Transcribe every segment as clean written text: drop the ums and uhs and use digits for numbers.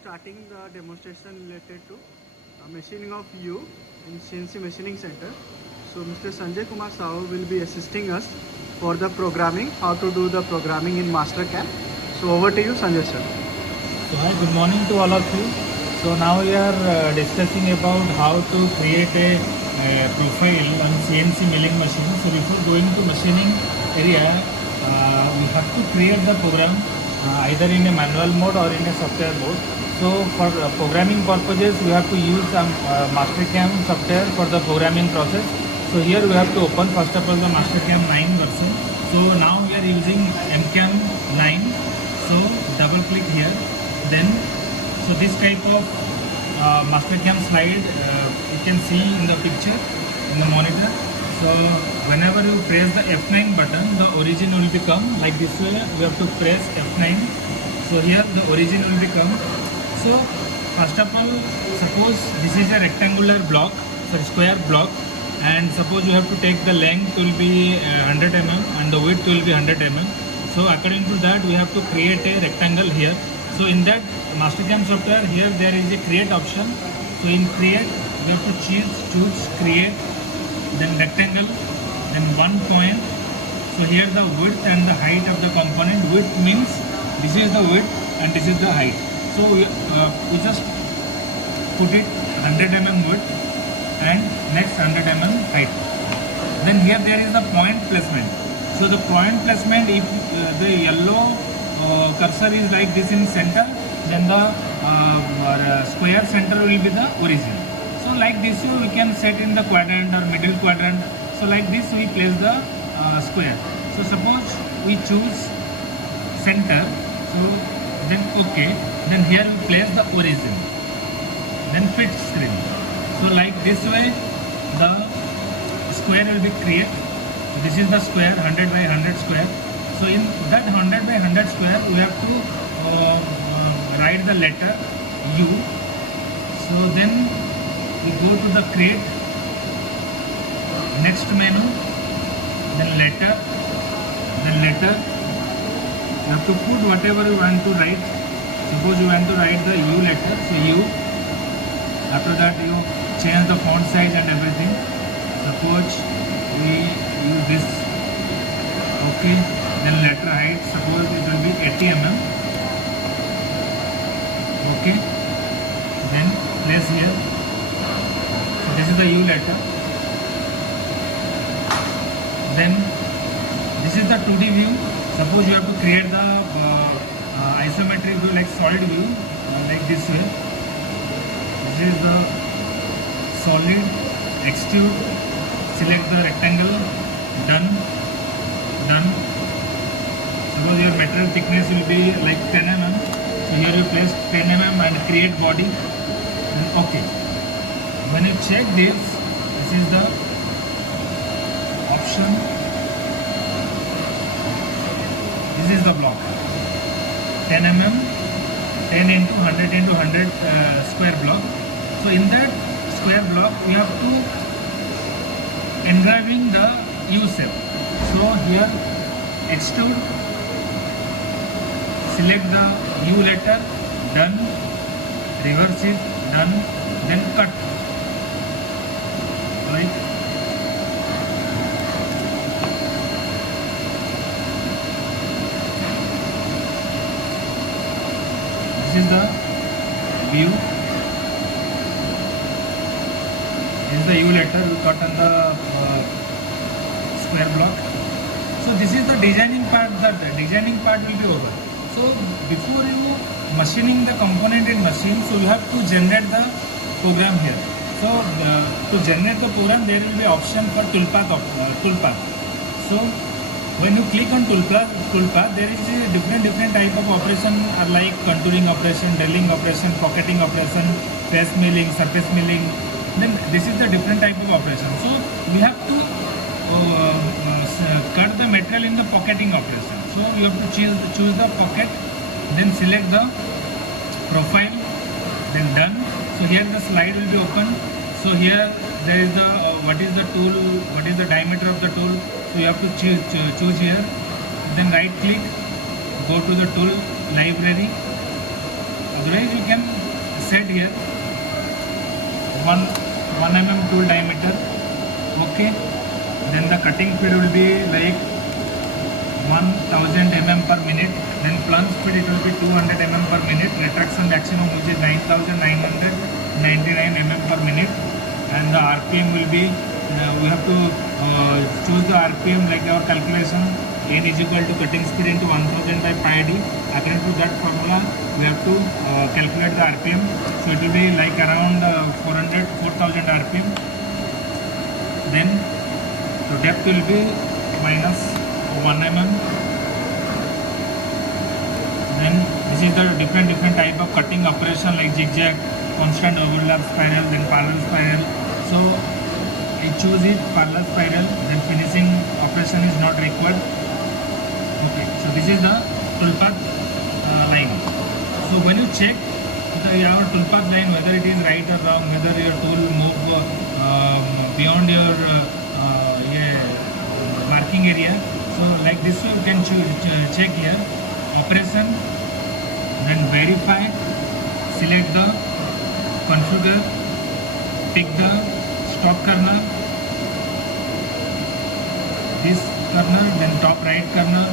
starting the demonstration related to machining of U in CNC Machining Center. So Mr. Sanjay Kumar Sahu will be assisting us for the programming, how to do the programming in Mastercam. So over to you, Sanjay sir. So hi, good morning to all of you. So now we are discussing about how to create a profile on CNC milling machine. So before going to machining area, we have to create the program either in a manual mode or in a software mode. So for programming purposes, we have to use some Mastercam software for the programming process. So here we have to open first of all the Mastercam 9 version. So now we are using MCAM 9. So double click here. Then so this type of Mastercam slide you can see in the picture in the monitor. So whenever you press the F9 button, the origin will become like this way. We have to press F9. So here the origin will become. So first of all, suppose this is a rectangular block, sorry, square block, and suppose you have to take the length will be 100 mm and the width will be 100 mm. So according to that, we have to create a rectangle here. So in that Mastercam software, here there is a create option. So in create, we have to choose create, then rectangle, then 1 point. So here the width and the height of the component. Width means this is the width and this is the height. So we just put it 100 mm width and next 100 mm height. Then here there is the point placement. So the point placement, if the yellow cursor is like this in center, then the square center will be the origin. So like this we can set in the quadrant or middle quadrant. So like this we place the square. So suppose we choose center. So then OK. Then here we place the origin. Then fit screen. So like this way the square will be created. This is the square 100 by 100 square. So in that 100 by 100 square we have to write the letter U. So then we go to the create, next menu, then letter. You have to put whatever you want to write. Suppose you want to write the U letter, so U. After that you change the font size and everything. Suppose we use this. Okay. Then letter height, suppose it will be 80 mm. Okay. Then place here. So this is the U letter. Then this is the 2D view. Suppose you have to create the isometric view like solid view, like this way. This is the solid, extrude, select the rectangle, done. Suppose your material thickness will be like 10 mm. So here you place 10 mm and create body. Then OK. When you check this is the option. This is the block. 10 mm, 10 into 100 into 100 square block. So in that square block we have to engraving the U shape. So here extrude, select the U letter, done, reverse it, done, then cut. Right. This is the view. This is the U letter we cut on the square block. So this is the designing part. The designing part will be over. So before you machining the component in machine, so you have to generate the program here. So to generate the program, there will be option for toolpath. So when you click on toolpath, there is a different type of operation are like contouring operation, drilling operation, pocketing operation, press milling, surface milling. Then this is the different type of operation. So we have to cut the material in the pocketing operation. So you have to choose the pocket, then select the profile, then done. So here the slide will be open. So here there is the what is the tool, what is the diameter of the tool. So you have to choose here. Then right click, go to the tool library of the guys, you can set here 1 mm tool diameter. Okay, then the cutting speed will be like 1000 mm per minute. Then plunge speed it will be 200 mm per minute. Retraction maximum which is 9999 mm per minute. And the RPM will be we have to choose the RPM like our calculation. N is equal to cutting speed into 1000 by pi d. According to that formula, we have to calculate the RPM. So it will be like around 4000 RPM. Then the depth will be minus 1 mm. Then this is the different type of cutting operation like zigzag, constant overlap spiral, then parallel spiral. So I choose it parallel spiral. Then finishing operation is not required. Okay, so this is the tool path line. So when you check your tool path line, whether it is right or wrong, whether your tool move beyond your marking area. So like this you can check here operation, then verify, select the configure, pick the stop kernel, this kernel, then top right kernel,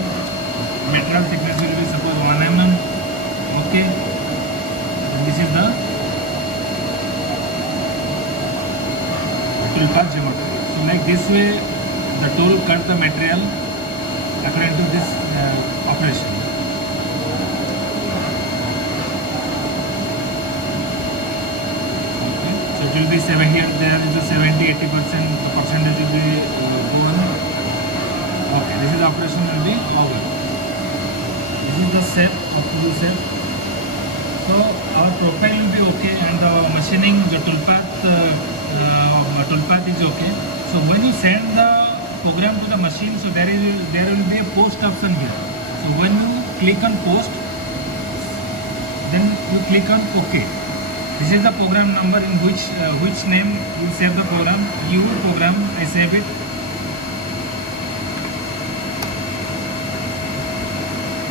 material thickness will be suppose 1 mm. Okay, and this is the tool path geometry. So like this way the tool cut the material according to this operation. Okay, so it will be 7 here. There is a 70-80% percentage will be given. Okay, this is the operation will be over. This is the shape of tool shape. So our profile will be okay, and the machining, the tool path is okay. So when you send the program to the machine, so there will be a post option here. So when you click on post, then you click on OK. This is the program number in which name you save the program. You program, I save it.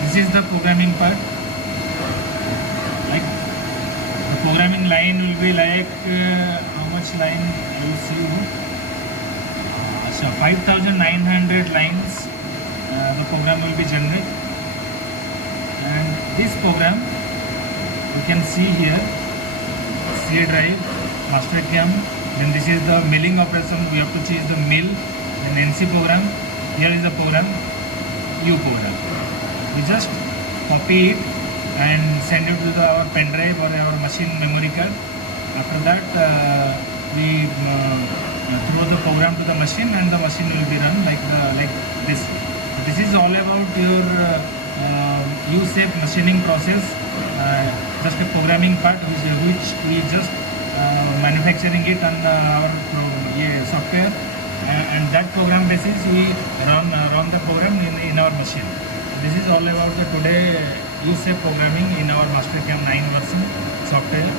This is the programming part. Like the programming line will be like how much line I will see here. So 5900 lines the program will be generated, and this program you can see here C drive, master cam, then this is the milling operation, we have to choose the mill, then NC program, here is the program, U program. We just copy it and send it to our pen drive or our machine memory card. After that we throw the program to the machine, and the machine will be run like this. This is all about your U-shape machining process. Just a programming part which we just manufacturing it on our software, and that program basis we run the program in our machine. This is all about the today U-shape programming in our Mastercam 9 version software.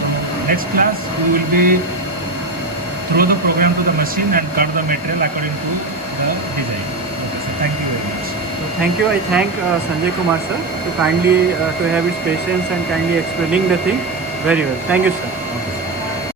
So next class we will be throw the program to the machine and cut the material according to the design. Okay, so thank you very much. So thank you. I thank Sanjay Kumar sir to kindly to have his patience and kindly explaining the thing very well. Thank you sir. Okay.